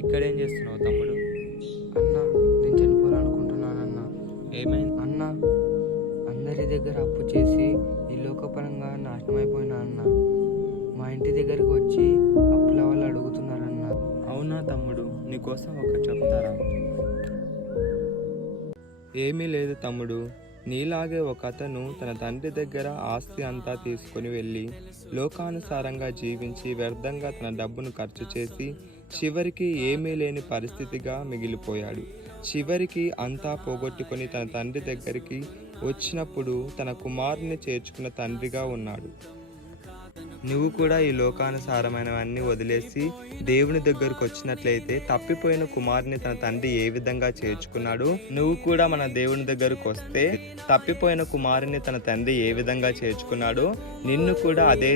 ఇక్కడేం చేస్తున్నావు తమ్ముడు? అన్న, నేను చనిపోవాలనుకుంటున్నానన్న. ఏమైంది? అన్న, అందరి దగ్గర అప్పు చేసి ఈ లోకపరంగా నాశనమైపోయినా అన్న. మా ఇంటి దగ్గరికి వచ్చి అప్పుల వాళ్ళు అడుగుతున్నారన్న. అవునా తమ్ముడు, నీకోసం ఒకటి చెప్తారా? ఏమీ లేదు తమ్ముడు, నీలాగే ఒక అతను తన తండ్రి దగ్గర ఆస్తి అంతా తీసుకుని వెళ్ళి లోకానుసారంగా జీవించి వ్యర్థంగా తన డబ్బును ఖర్చు చేసి చివరికి ఏమీ లేని పరిస్థితిగా మిగిలిపోయాడు. చివరికి అంతా పోగొట్టుకొని తన తండ్రి దగ్గరికి వచ్చినప్పుడు తన కుమారుని చేర్చుకున్న తండ్రిగా ఉన్నాడు. నువ్వు కూడా ఈ లోకానుసారమైనవన్నీ వదిలేసి దేవుని దగ్గరకు వచ్చినట్లయితే తప్పిపోయిన కుమారుని తన తండ్రి ఏ విధంగా చేర్చుకున్నాడు, నువ్వు కూడా మన దేవుని దగ్గరకు వస్తే తప్పిపోయిన కుమారుని తన తండ్రి ఏ విధంగా చేర్చుకున్నాడో నిన్ను కూడా అదే